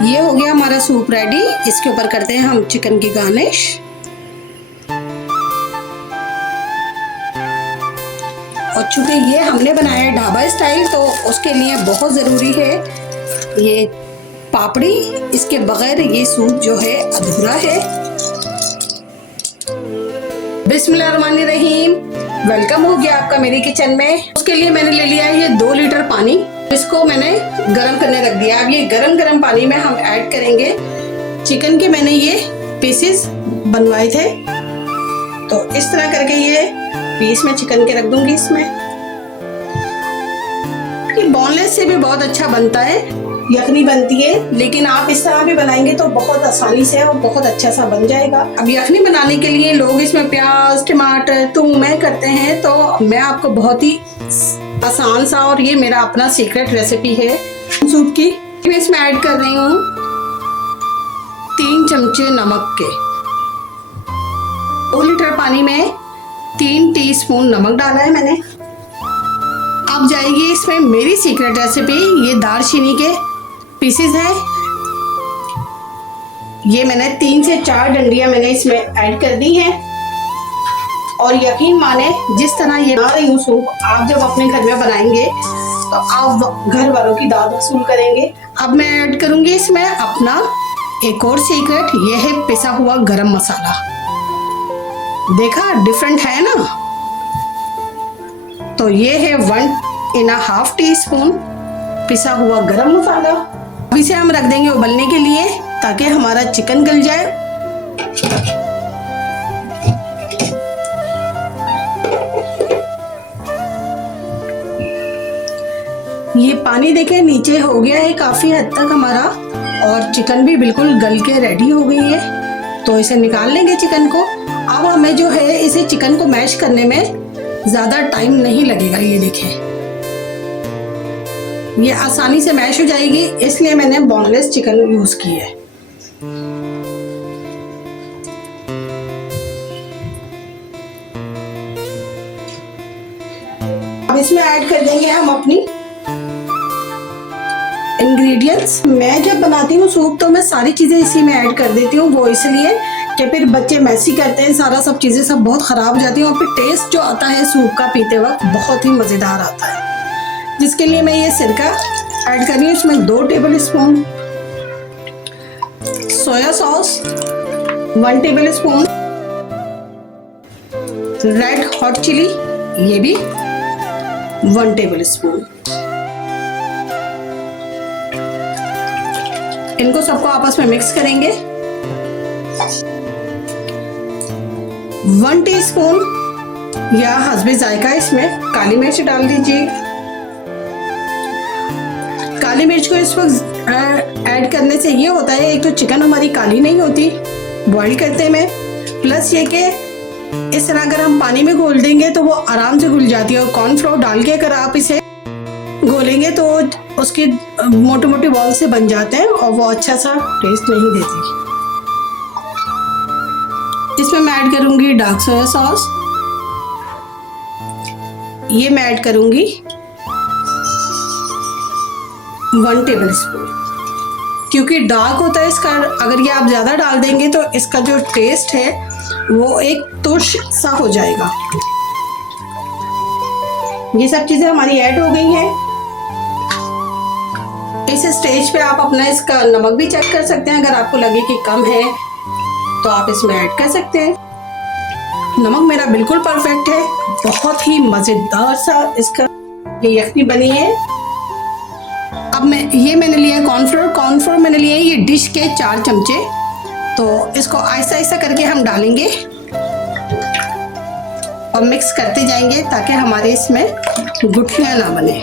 ये हो गया हमारा सूप रेडी। इसके ऊपर करते हैं हम चिकन की गार्निश। और चूंकि ये हमने बनाया है ढाबा स्टाइल, तो उसके लिए बहुत ज़रूरी है ये पापड़ी। इसके बगैर ये सूप जो है अधूरा है। बिस्मिल्लाहिर्रहमानिर्रहीम। वेलकम हो गया आपका मेरी किचन में। उसके लिए मैंने ले लिया है ये 2 लीटर पानी। इसको मैंने गरम करने रख दिया। अब ये गरम पानी में हम ऐड करेंगे चिकन के। मैंने ये पीसेस बनवाए थे, तो इस तरह करके ये पीस में चिकन के रख दूंगी इसमें। ये बोनलेस से भी बहुत अच्छा बनता है, यखनी बनती है, लेकिन आप इस तरह भी बनाएंगे तो बहुत आसानी से और बहुत अच्छा सा बन जाएगा। अब यखनी बनाने के लिए लोग इसमें प्याज, टमाटर, थूम में करते हैं, तो मैं आपको बहुत ही आसान सा और ये मेरा अपना सीक्रेट रेसिपी है सूप की। मैं इसमें ऐड कर रही हूँ 3 चमचे नमक के। 2 लीटर पानी में 3 टीस्पून नमक डाला है मैंने। अब जाएगी इसमें मेरी सीक्रेट रेसिपी। ये दालचीनी के पीसेस हैं। ये मैंने 3 से 4 डंडियां मैंने इसमें ऐड कर दी हैं। और यकीन माने, जिस तरह ये बना रही हूँ सूप, आप जब अपने घर में बनाएंगे तो आप घर वालों की दाद वसूल करेंगे। अब मैं ऐड करूंगी इसमें अपना एक और सीक्रेट। ये है पिसा हुआ गरम मसाला। देखा डिफरेंट है ना। तो ये है 1.5 टीस्पून पिसा हुआ गरम मसाला। अब इसे हम रख देंगे उबलने के लिए, ताकि हमारा चिकन गल जाए। ये पानी देखें नीचे हो गया है काफी हद तक हमारा, और चिकन भी बिल्कुल गल के रेडी हो गई है। तो इसे निकाल लेंगे चिकन को। अब हमें जो है इसे चिकन को मैश करने में ज्यादा टाइम नहीं लगेगा। ये देखें, ये आसानी से मैश हो जाएगी, इसलिए मैंने बोनलेस चिकन यूज की है। अब इसमें ऐड कर देंगे हम अपनी इंग्रेडिएंट्स। मैं जब बनाती हूँ सूप तो मैं सारी चीजें इसी में ऐड कर देती हूँ। वो इसलिए कि फिर बच्चे मैसी करते हैं, सारा सब चीजें सब बहुत खराब हो जाती हैं, और फिर टेस्ट जो आता है सूप का पीते वक्त बहुत ही मजेदार आता है। जिसके लिए मैं ये सिरका ऐड कर रही हूँ। इसमें 2 tablespoon soya sauce, 1 tablespoon red hot chilli, ये भी 1 टेबल स्पून। इनको सबको आपस में मिक्स करेंगे। 1 टीस्पून या हस्बे जायका इसमें काली मिर्च डाल दीजिए। काली मिर्च को इस वक्त ऐड करने से ये होता है, एक तो चिकन हमारी काली नहीं होती बॉईल करते में, प्लस ये कि इस तरह अगर हम पानी में घोल देंगे तो वो आराम से घुल जाती है। और कॉर्नफ्लोर डाल के अगर आप इसे घोलेंगे तो उसके मोटे मोटे बॉल से बन जाते हैं और वो अच्छा सा टेस्ट नहीं देती। इसमें मैं ऐड करूंगी डार्क सोया सॉस। ये मैं ऐड करूंगी 1 टेबल स्पून। क्योंकि डार्क होता है इसका, अगर ये आप ज़्यादा डाल देंगे तो इसका जो टेस्ट है वो एक तुर्श सा हो जाएगा। ये सब चीज़ें हमारी ऐड हो गई हैं। इस स्टेज पे आप अपना इसका नमक भी चेक कर सकते हैं। अगर आपको लगे कि कम है तो आप इसमें ऐड कर सकते हैं। नमक मेरा बिल्कुल परफेक्ट है। बहुत ही मज़ेदार सा इसका ये यखनी बनी है। अब मैंने लिया कॉर्नफ्लोर मैंने लिया है ये डिश के 4 चमचे। तो इसको आहिस्ता आहिस्ता करके हम डालेंगे और मिक्स करते जाएंगे, ताकि हमारे इसमें गुठलियाँ ना बने।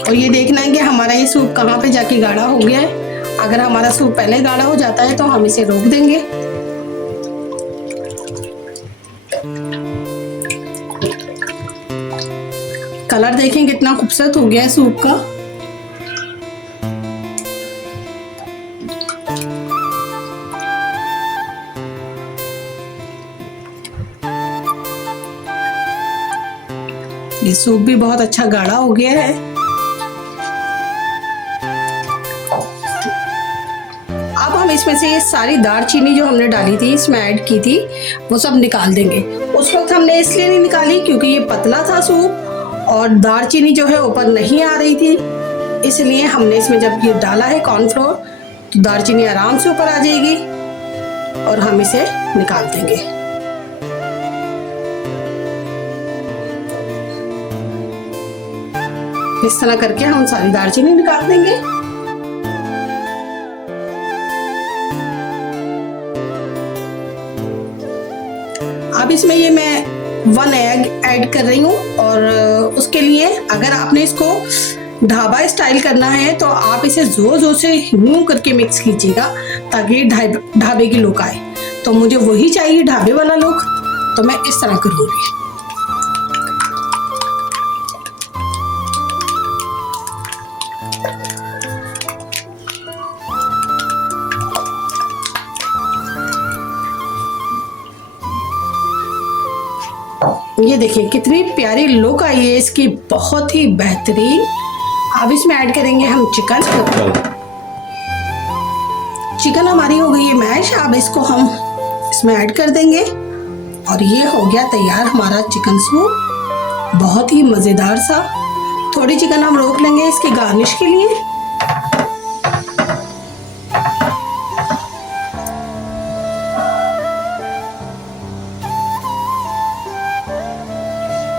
और ये देखना है कि हमारा ये सूप कहाँ पे जाके गाढ़ा हो गया है। अगर हमारा सूप पहले गाढ़ा हो जाता है तो हम इसे रोक देंगे। कलर देखें कितना खूबसूरत हो गया है सूप का। ये सूप भी बहुत अच्छा गाढ़ा हो गया है। अब हम इसमें से ये सारी दालचीनी जो हमने डाली थी, इसमें ऐड की थी, वो सब निकाल देंगे। उस वक्त हमने इसलिए नहीं निकाली क्योंकि ये पतला था सूप और दालचीनी जो है ऊपर नहीं आ रही थी, इसलिए हमने इसमें जब ये डाला है कॉर्नफ्लोर तो दालचीनी आराम से ऊपर आ जाएगी और हम इसे निकाल देंगे। इस तरह करके हम सारी दालचीनी निकाल देंगे। अब इसमें ये मैं 1 एग ऐड कर रही हूँ और उसके लिए अगर आपने इसको ढाबा स्टाइल करना है तो आप इसे जोर जोर से यूं करके मिक्स कीजिएगा ताकि ढाबे की लुक आए। तो मुझे वही चाहिए, ढाबे वाला लुक, तो मैं इस तरह करूँगी। ये देखिए कितनी प्यारी लुक आई है इसकी, बहुत ही बेहतरीन। अब इसमें ऐड करेंगे हम चिकन हमारी हो गई है मैश। अब इसको हम इसमें ऐड कर देंगे और ये हो गया तैयार हमारा चिकन सूप, बहुत ही मज़ेदार सा। थोड़ी चिकन हम रोक लेंगे इसकी गार्निश के लिए।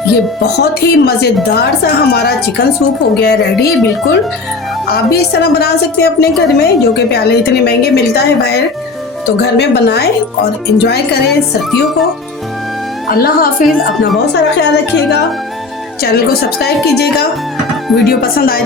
ये बहुत ही मज़ेदार सा हमारा चिकन सूप हो गया है रेडी। बिल्कुल आप भी इस तरह बना सकते हैं अपने घर में, जो कि प्याले इतने महंगे मिलता है बाहर, तो घर में बनाएं और एंजॉय करें सर्दियों को। अल्लाह हाफिज़, अपना बहुत सारा ख्याल रखिएगा, चैनल को सब्सक्राइब कीजिएगा, वीडियो पसंद आए तो